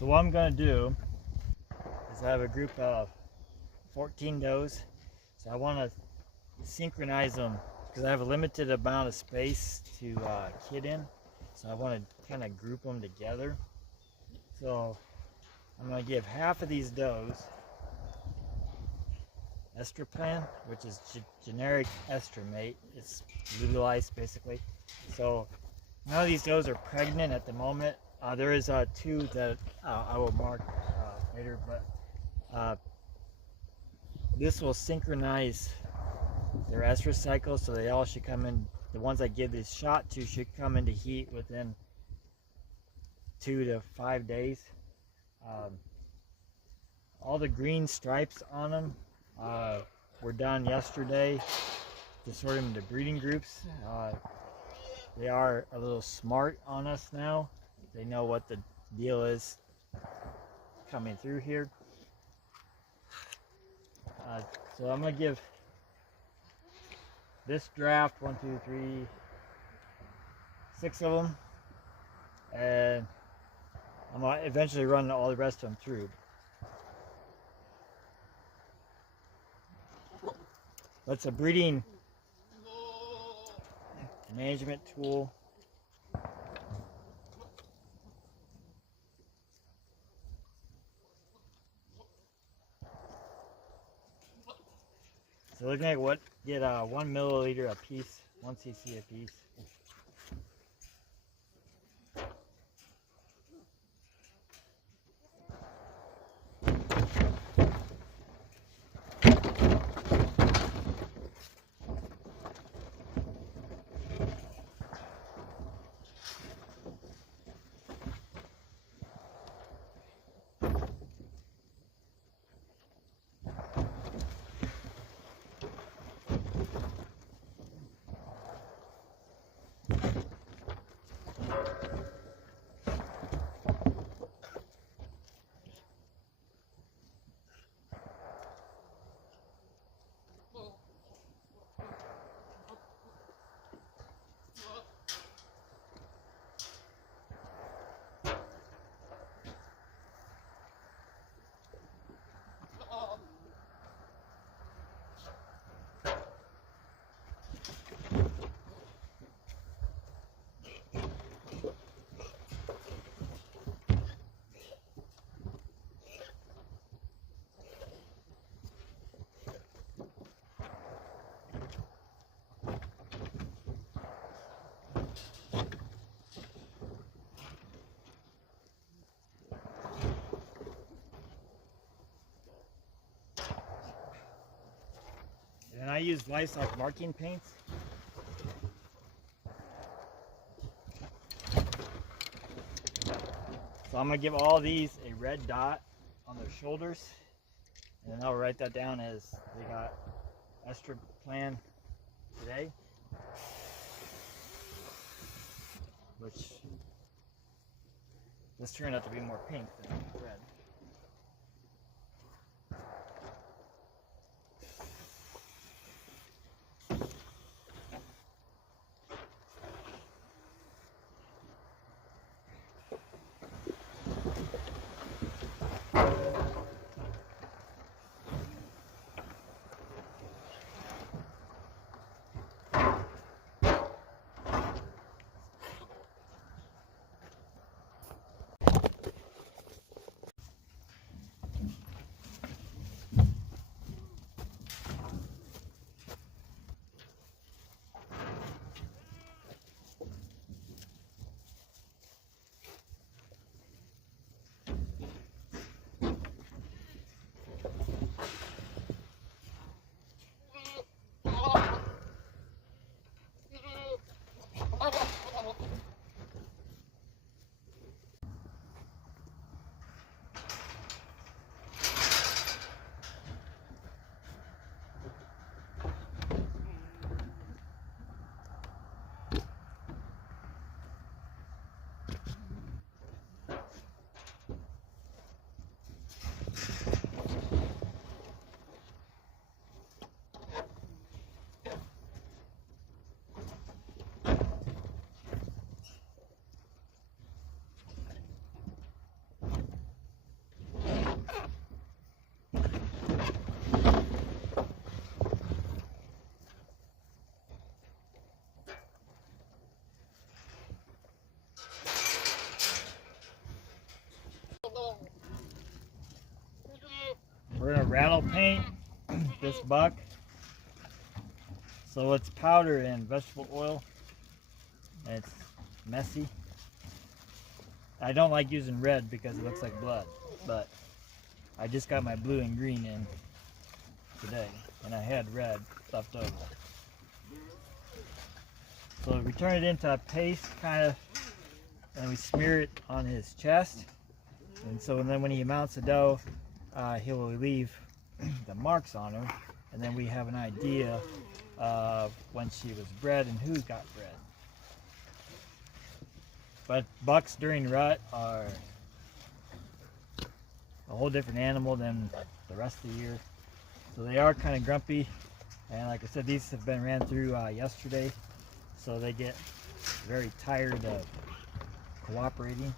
So what I'm going to do is I have a group of 14 does. So I want to synchronize them because I have a limited amount of space to kid in. So I want to kind of group them together. So I'm going to give half of these does Estraplan, which is generic estramate. It's legalized basically. So none of these does are pregnant at the moment. There is two that I will mark later, but this will synchronize their estrus cycle, so they all should come in. The ones I give this shot to should come into heat within 2 to 5 days. All the green stripes on them were done yesterday to sort them into breeding groups. They are a little smart on us now. They know what the deal is coming through here. So I'm going to give this draft 1, 2, 3, 6 of them, and I'm going to eventually run all the rest of them through. That's a breeding management tool. So looking at what, get 1 milliliter a piece, 1 cc a piece. And I use livestock marking paints. So I'm going to give all these a red dot on their shoulders, and then I'll write that down as they got Estraplan today, which this turned out to be more pink than red. rattle paint this buck. So it's powder and vegetable oil. And it's messy. I don't like using red because it looks like blood, but I just got my blue and green in today, and I had red left over. So we turn it into a paste, kind of, and we smear it on his chest. And so then when he mounts the doe, he will leave the marks on her, and then we have an idea of when she was bred and who got bred. But bucks during rut are a whole different animal than the rest of the year. So they are kind of grumpy. And like I said, these have been ran through yesterday. So they get very tired of cooperating.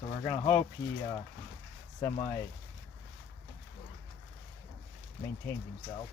So we're gonna hope he semi maintains himself.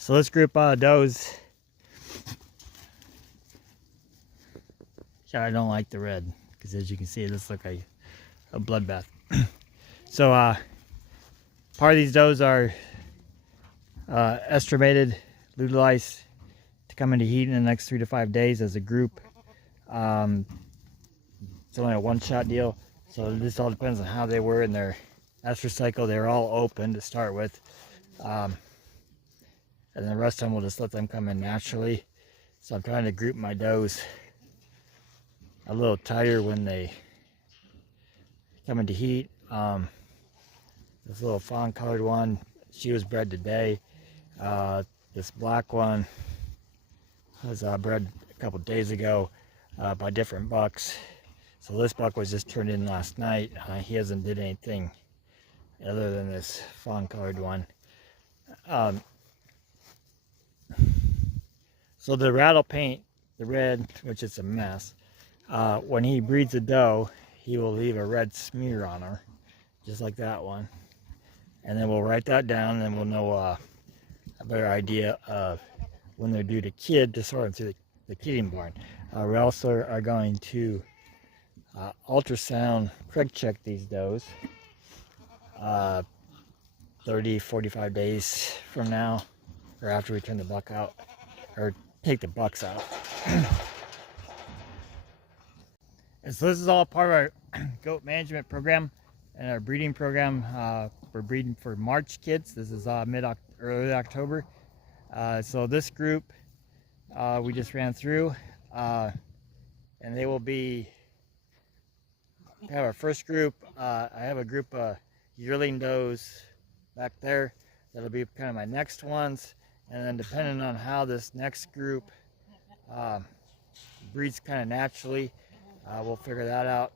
So this group of does. I don't like the red because, as you can see, this looks like a bloodbath. So part of these does are estimated lutealized to come into heat in the next 3 to 5 days as a group. It's only a one-shot deal, so this all depends on how they were in their estrus cycle. They were all open to start with. And then the rest of them, we'll just let them come in naturally. So I'm trying to group my does a little tighter when they come into heat. This little fawn colored one, she was bred today. This black one was bred a couple days ago by different bucks. So this buck was just turned in last night. He hasn't did anything other than this fawn colored one. So the rattle paint, the red, which is a mess, when he breeds a doe, he will leave a red smear on her, just like that one. And then we'll write that down, and we'll know a better idea of when they're due to kid to sort them through the kidding barn. We also are going to ultrasound preg check these does 30, 45 days from now, or after we turn the buck out, or take the bucks out. And so this is all part of our goat management program and our breeding program. We're breeding for March kids. This is early October. So this group we just ran through, and they will be. We have our first group. I have a group of yearling does back there. That'll be kind of my next ones. And then depending on how this next group breeds kind of naturally, we'll figure that out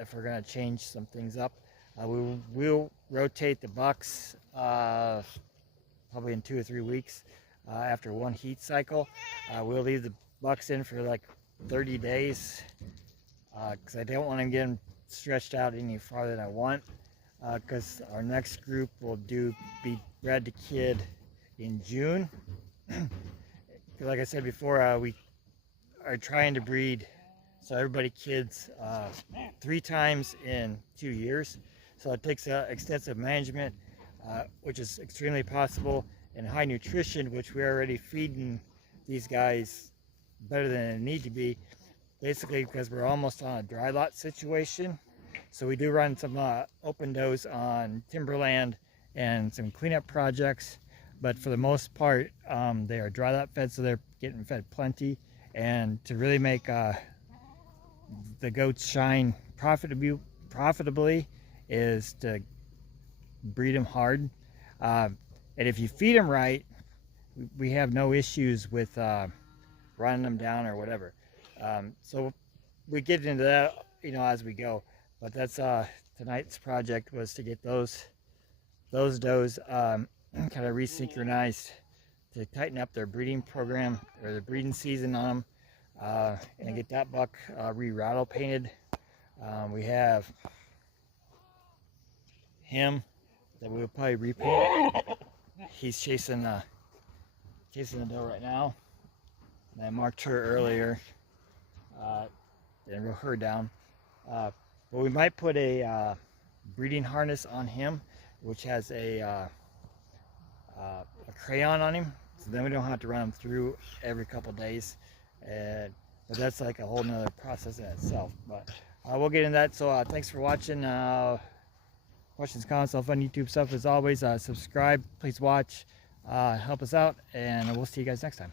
if we're going to change some things up. We'll rotate the bucks probably in 2 or 3 weeks. after one heat cycle. We'll leave the bucks in for like 30 days because I don't want them getting stretched out any farther than I want, because our next group will be bred to kid in June. Like I said before, we are trying to breed so everybody kids 3 times in 2 years. So it takes extensive management, which is extremely possible, and high nutrition, which we're already feeding these guys better than they need to be, basically because we're almost on a dry lot situation. So we do run some open does on timberland and some cleanup projects, but for the most part they are dry lot fed, so they're getting fed plenty. And to really make the goats shine profitably is to breed them hard, and if you feed them right, we have no issues with running them down or whatever. So we get into that, as we go. But that's tonight's project, was to get those does kind of resynchronized to tighten up their breeding program or their breeding season on them, and get that buck re-rattle painted. We have him that we'll probably repaint. He's chasing the doe right now. And I marked her earlier and wrote her down. But we might put a breeding harness on him, which has a crayon on him, so then we don't have to run him through every couple days. But that's like a whole nother process in itself. But we'll get into that. So thanks for watching. Questions, comments, all fun YouTube stuff as always. Subscribe, please watch, help us out, and we'll see you guys next time.